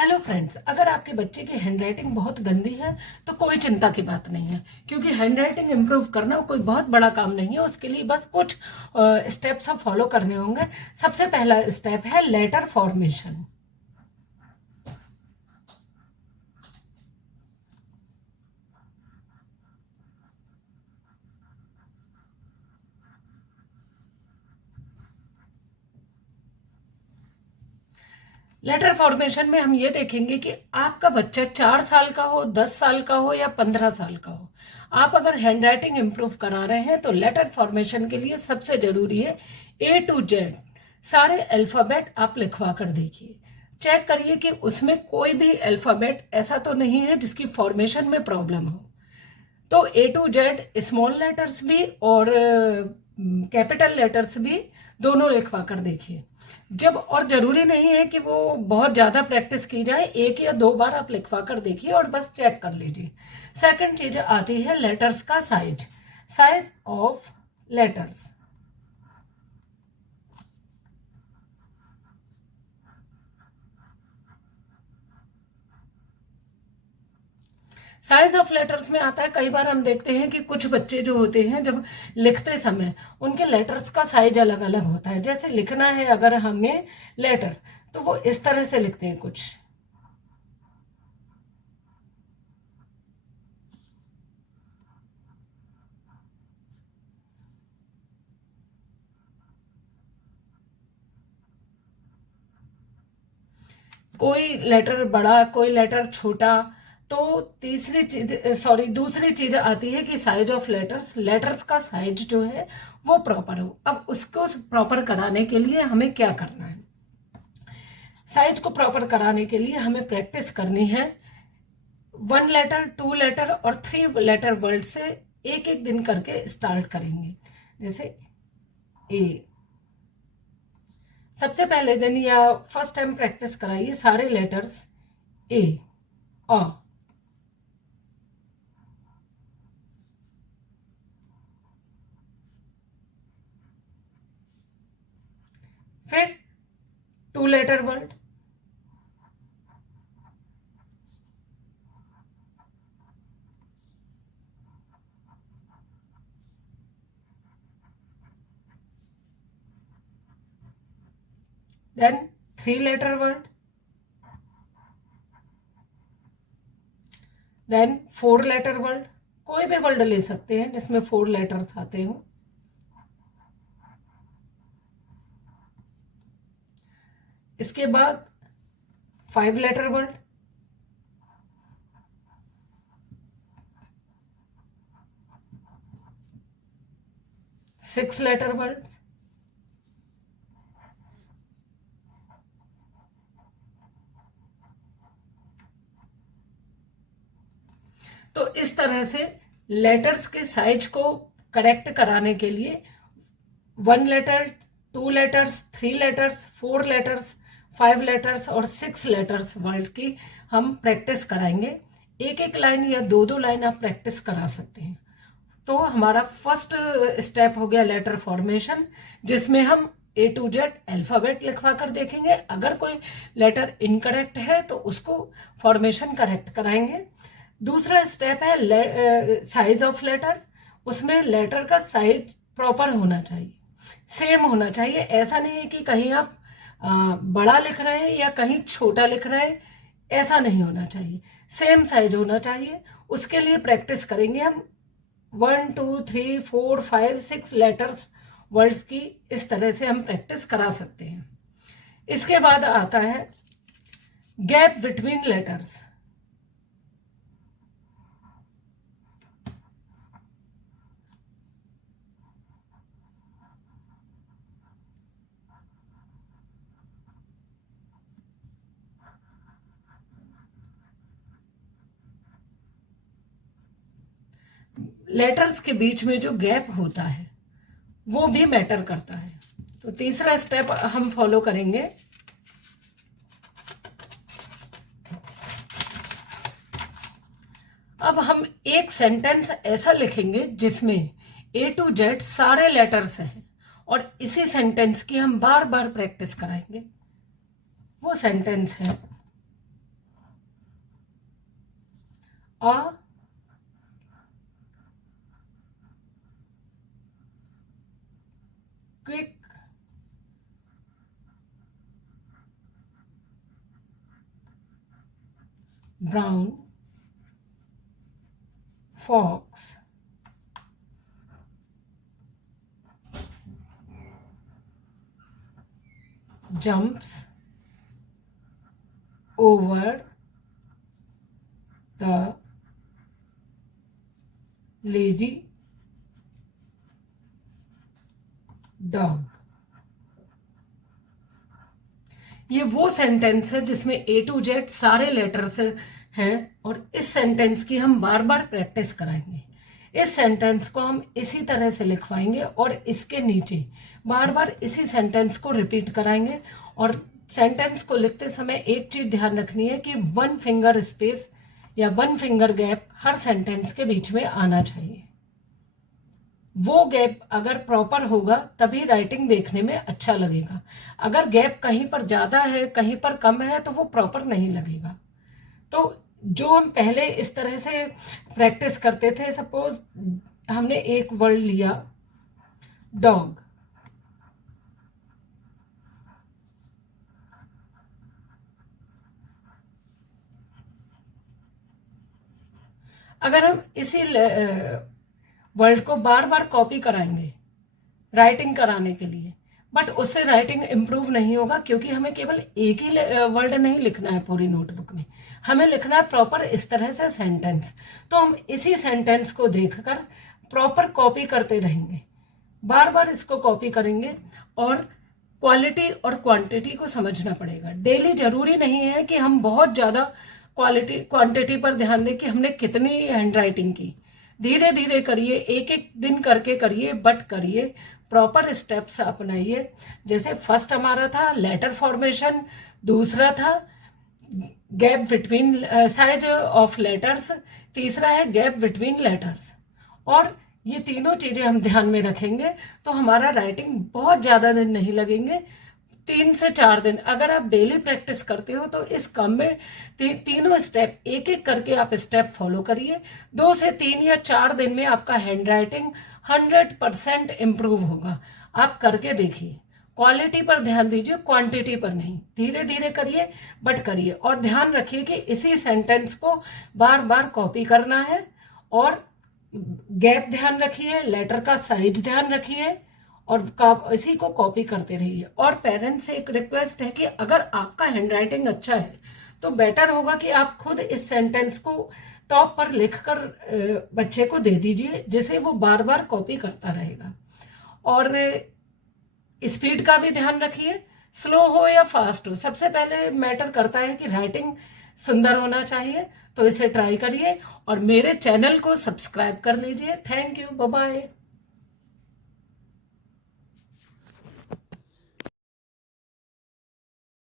Hello friends, अगर आपके बच्चे की हैंडराइटिंग बहुत गंदी है तो कोई चिंता की बात नहीं है, क्योंकि हैंडराइटिंग इंप्रूव करना कोई बहुत बड़ा काम नहीं है। उसके लिए बस कुछ स्टेप्स आप फॉलो करने होंगे। सबसे पहला स्टेप है लेटर फॉर्मेशन। लेटर फॉर्मेशन में हम ये देखेंगे कि आपका बच्चा 4 साल का हो, 10 साल का हो या 15 साल का हो। आप अगर हैंडराइटिंग इंप्रूव करा रहे हैं तो लेटर फॉर्मेशन के लिए सबसे जरूरी है A to Z सारे अल्फाबेट आप लिखवा कर देखिए। चेक करिए कि उसमें कोई भी अल्फाबेट ऐसा तो नहीं है जिसकी फॉर्मेशन में प्रॉब्लम हो। तो A to Z small letters भी और कैपिटल लेटर्स भी दोनों लिखवा कर देखिए। जब और जरूरी नहीं है कि वो बहुत ज्यादा प्रैक्टिस की जाए, 1 या 2 बार आप लिखवा कर देखिए और बस चेक कर लीजिए। सेकंड चीज आती है लेटर्स का size. Size of letters. Size of letters में आता है, कई बार हम देखते हैं कि कुछ बच्चे जो होते हैं जब लिखते समय उनके लेटर्स का साइज अलग अलग होता है। जैसे लिखना है अगर हमें लेटर, तो वो इस तरह से लिखते हैं कुछ। कोई लेटर बड़ा, कोई लेटर छोटा। तो तीसरी चीज, सॉरी, दूसरी चीज आती है कि साइज ऑफ लेटर्स। लेटर्स का साइज जो है वो प्रॉपर हो। अब उसको प्रॉपर कराने के लिए हमें क्या करना है? साइज को प्रॉपर कराने के लिए हमें प्रैक्टिस करनी है 1 लेटर, 2 लेटर और 3 लेटर वर्ड से। एक एक दिन करके स्टार्ट करेंगे। जैसे ए, सबसे पहले दिन या फर्स्ट टाइम प्रैक्टिस कराइए सारे लेटर्स ए, अ, फिर 2 letter word, then 3 letter word, then 4 letter word. कोई भी वर्ड ले सकते हैं जिसमें 4 लेटर्स आते हो। इसके बाद 5 लेटर वर्ड, 6 लेटर वर्ड। तो इस तरह से लेटर्स के साइज को करेक्ट कराने के लिए 1 letter, 2 letters, 3 letters, 4 letters, 5 letters और 6 लेटर्स वर्ड्स की हम प्रैक्टिस कराएंगे। एक एक लाइन या दो दो लाइन आप प्रैक्टिस करा सकते हैं। तो हमारा फर्स्ट स्टेप हो गया लेटर फॉर्मेशन, जिसमें हम A to Z अल्फाबेट लिखवा कर देखेंगे। अगर कोई लेटर इनकरेक्ट है तो उसको फॉर्मेशन करेक्ट कराएंगे। दूसरा स्टेप है साइज ऑफ लेटर्स। उसमें लेटर का साइज प्रॉपर होना चाहिए, सेम होना चाहिए। ऐसा नहीं है कि कहीं आप बड़ा लिख रहे हैं या कहीं छोटा लिख रहे हैं, ऐसा नहीं होना चाहिए। सेम साइज होना चाहिए। उसके लिए प्रैक्टिस करेंगे हम 1, 2, 3, 4, 5, 6 लेटर्स वर्ड्स की। इस तरह से हम प्रैक्टिस करा सकते हैं। इसके बाद आता है गैप बिटवीन लेटर्स। लेटर्स के बीच में जो गैप होता है वो भी मैटर करता है। तो तीसरा स्टेप हम फॉलो करेंगे। अब हम एक सेंटेंस ऐसा लिखेंगे जिसमें A to Z सारे लेटर्स हैं, और इसी सेंटेंस की हम बार बार प्रैक्टिस कराएंगे। वो सेंटेंस है a quick brown fox jumps over the lazy dog। ये वो सेंटेंस है जिसमें ए टू जेड सारे लेटर्स हैं और इस सेंटेंस की हम बार बार प्रैक्टिस कराएंगे। इस सेंटेंस को हम इसी तरह से लिखवाएंगे और इसके नीचे बार बार इसी सेंटेंस को रिपीट कराएंगे। और सेंटेंस को लिखते समय एक चीज ध्यान रखनी है कि 1 फिंगर स्पेस या 1 फिंगर गैप हर सेंटेंस के बीच में आना चाहिए। वो गैप अगर प्रॉपर होगा तभी राइटिंग देखने में अच्छा लगेगा। अगर गैप कहीं पर ज्यादा है कहीं पर कम है तो वो प्रॉपर नहीं लगेगा। तो जो हम पहले इस तरह से प्रैक्टिस करते थे, सपोज हमने एक वर्ड लिया डॉग, अगर हम इसी वर्ड को बार बार कॉपी कराएंगे राइटिंग कराने के लिए, बट उससे राइटिंग इम्प्रूव नहीं होगा, क्योंकि हमें केवल एक ही वर्ड नहीं लिखना है पूरी नोटबुक में, हमें लिखना है प्रॉपर इस तरह से सेंटेंस। तो हम इसी सेंटेंस को देखकर प्रॉपर कॉपी करते रहेंगे, बार बार इसको कॉपी करेंगे और क्वालिटी और क्वांटिटी को समझना पड़ेगा। डेली जरूरी नहीं है कि हम बहुत ज्यादा क्वांटिटी पर ध्यान दें कि हमने कितनी हैंड राइटिंग की। धीरे धीरे करिए, एक एक दिन करके करिए, बट करिए, प्रॉपर स्टेप्स अपनाइए। जैसे फर्स्ट हमारा था लेटर फॉर्मेशन, दूसरा था gap between size of letters, तीसरा है गैप बिटवीन लेटर्स। और ये तीनों चीजें हम ध्यान में रखेंगे तो हमारा राइटिंग बहुत ज्यादा दिन नहीं लगेंगे, 3 से 4 दिन। अगर आप डेली प्रैक्टिस करते हो तो इस काम में तीनों स्टेप एक एक करके आप स्टेप फॉलो करिए। 2 से 3 या 4 दिन में आपका हैंड राइटिंग 100% इम्प्रूव होगा। आप करके देखिए, क्वालिटी पर ध्यान दीजिए, क्वांटिटी पर नहीं। धीरे धीरे करिए बट करिए, और ध्यान रखिए कि इसी सेंटेंस को बार बार कॉपी करना है, और गैप ध्यान रखिए, लेटर का साइज ध्यान रखिए, और इसी को कॉपी करते रहिए। और पेरेंट्स से एक रिक्वेस्ट है कि अगर आपका हैंडराइटिंग अच्छा है तो बेटर होगा कि आप खुद इस सेंटेंस को टॉप पर लिखकर बच्चे को दे दीजिए, जिसे वो बार बार कॉपी करता रहेगा। और स्पीड का भी ध्यान रखिए, स्लो हो या फास्ट हो, सबसे पहले मैटर करता है कि राइटिंग सुंदर होना चाहिए। तो इसे ट्राई करिए और मेरे चैनल को सब्सक्राइब कर लीजिए। Thank you, bye bye.